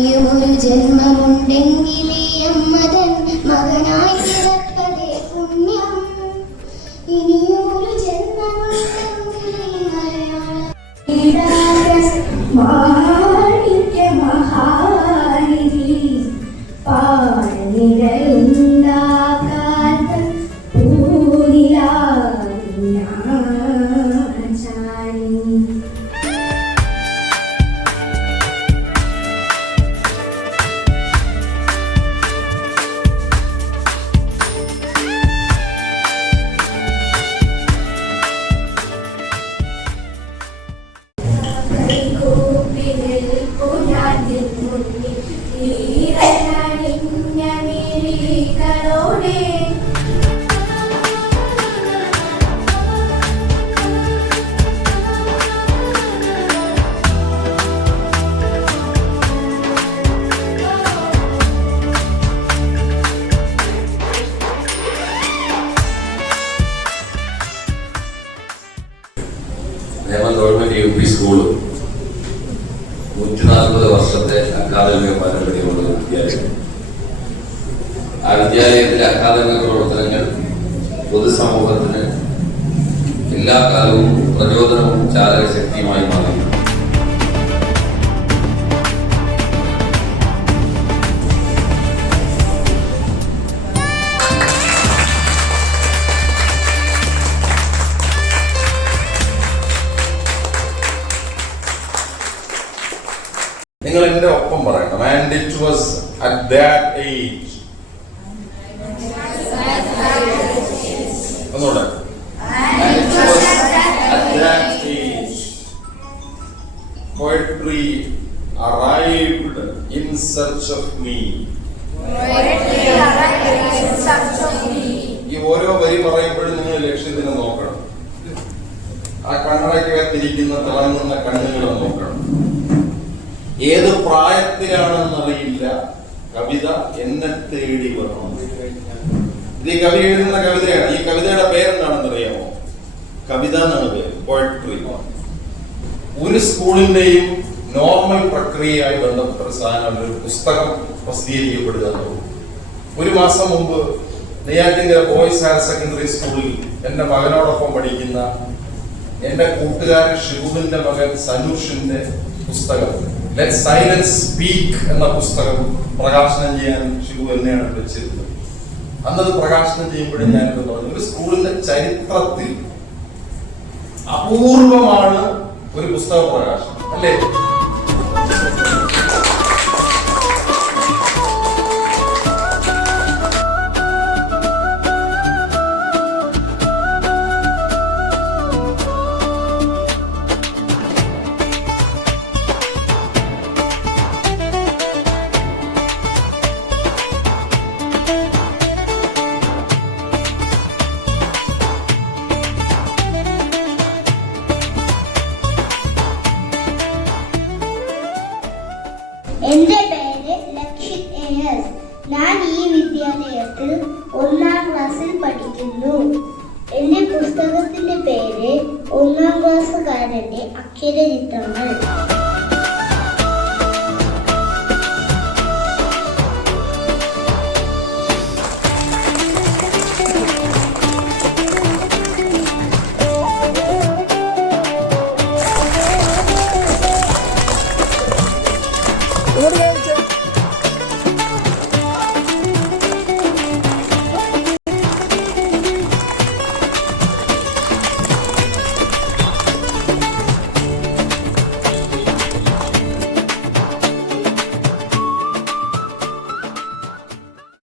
ഒരു ജന്മമുണ്ടെങ്കിലേ അമ്മതൻ മകനായി പിറക്കതേ പുണ്യം. ഇനിയൊരു ജന്മമുണ്ടെങ്കിലേ മാണിക്യ മഹാനിധി പാടനിരയുണ്ടാകാത്ത പൂനിലാചാരി. ഗവൺമെന്റ് UP സ്കൂള് 140 വർഷത്തെ അക്കാദമിക പാരമ്പര്യമുള്ള വിദ്യാലയം. ആ വിദ്യാലയത്തിലെ അക്കാദമിക പ്രവർത്തനങ്ങൾ പൊതുസമൂഹത്തിന് എല്ലാ കാലവും പ്രചോദനവും ചാലകശക്തിയുമായി മാറി. നിങ്ങൾ എന്റെ ഒപ്പം പറയണം. And it was at that age. ഒന്നുകൂടെ. And it was at that age poetry arrived in search of me. ഈ ഓരോ വരി പറയുമ്പോഴും നിങ്ങൾ ലക്ഷ്യത്തിനെ നോക്കണം. ആ കണ്ണടയ്ക്കകത്തിരിക്കുന്ന തിളങ്ങുന്ന കണ്ണുകളെ നോക്കണം. ഏത് പ്രായത്തിലാണെന്നറിയില്ല കവിത എന്നെ തേടി വരണം. ഇത് ഈ കവി എഴുതുന്ന കവിതയാണ്. ഈ കവിതയുടെ പേരെന്താണെന്ന് അറിയാമോ? കവിത എന്നാണ് പേര്, പോയട്രി. ഒരു സ്കൂളിന്റെയും നോർമൽ പ്രക്രിയയായി ബന്ധപ്പെട്ട സാധനമാണ് ഒരു പുസ്തകം പ്രസിദ്ധീകരിക്കപ്പെടുക എന്നുള്ളത്. ഒരു മാസം മുമ്പ് നെയ്യാറ്റിൻകര ബോയ്സ് ഹയർ സെക്കൻഡറി സ്കൂളിൽ എന്റെ മകനോടൊപ്പം പഠിക്കുന്ന എന്റെ കൂട്ടുകാരൻ ഷിബുവിന്റെ മകൻ സനൂഷിന്റെ പുസ്തകം Let Silence Speak എന്ന പുസ്തകം പ്രകാശനം ചെയ്യാൻ ഷിബു എന്നെയാണ് വെച്ചിരുന്നത്. അന്നത് പ്രകാശനം ചെയ്യുമ്പോഴും ഞാനിത് പറഞ്ഞു, ഒരു സ്കൂളിന്റെ ചരിത്രത്തിൽ അപൂർവമാണ് ഒരു പുസ്തക പ്രകാശനം, അല്ലേ? എന്റെ പേര് ലക്ഷിത് AS. ഞാൻ ഈ വിദ്യാലയത്തിൽ 1ാം ക്ലാസ്സിൽ പഠിക്കുന്നു. എന്റെ പുസ്തകത്തിന്റെ പേര് 1ാം ക്ലാസ്സുകാരന്റെ അക്ഷരചിത്രങ്ങൾ.